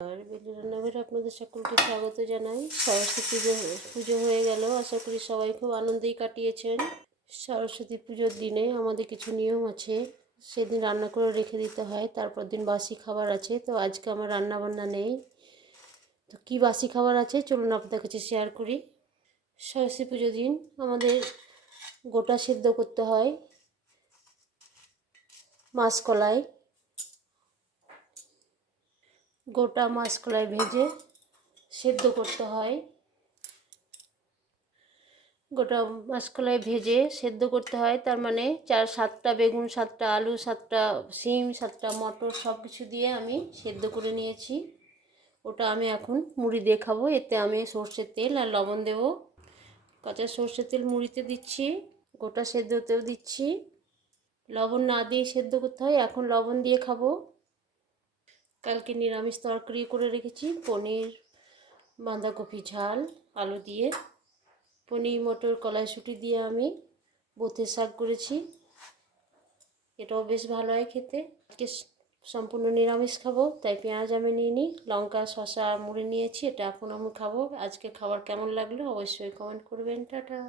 আর বেলি রান্নাঘরে আপনাদের সকলকে স্বাগত জানাই। সরস্বতী পুজো হয়ে গেল, আশা করি সবাই খুব আনন্দেই কাটিয়েছেন। সরস্বতী পুজোর দিনে আমাদের কিছু নিয়ম আছে, সেদিন রান্না করে রেখে দিতে হয়, তারপর দিন বাসি খাবার আছে। তো আজকে আমার রান্না বান্না নেই, তো কী বাসি খাবার আছে চলুন আপনাদের কাছে শেয়ার করি। সরস্বতী পুজোর দিন আমাদের গোটা সেদ্ধ করতে হয় মাসকলাই, গোটা মাসকলাই ভেজে সেদ্ধ করতে হয়। গোটা মাসকলাই ভেজে সেদ্ধ করতে হয়, তার মানে 7টা বেগুন, 7টা আলু, 7টা শিম, 7টা মটর সব কিছু দিয়ে আমি সেদ্ধ করে নিয়েছি। ওটা আমি এখন মুড়ি দিয়ে খাবো। এতে আমি সর্ষের তেল আর লবণ দেব। কাঁচা সর্ষের তেল মুড়িতে দিচ্ছি, গোটা সেদ্ধতেও দিচ্ছি। লবণ না দিয়ে সেদ্ধ করতে হয়, এখন লবণ দিয়ে খাবো। কালকে নিরামিষ তরকারি করে রেখেছি, পনির, বাঁধাকপি ঝাল, আলু দিয়ে, পনির, মটর, কড়াইশুঁটি দিয়ে আমি বোঁতের শাক করেছি, এটাও বেশ ভালো হয় খেতে। আজকে সম্পূর্ণ নিরামিষ খাবো, তাই পেঁয়াজ আমি নিয়ে নিই, লঙ্কা, শসা, মুড়ি নিয়েছি, এটা এখন আমি খাবো। আজকে খাবার কেমন লাগলো অবশ্যই কমেন্ট করবেন। টাটা।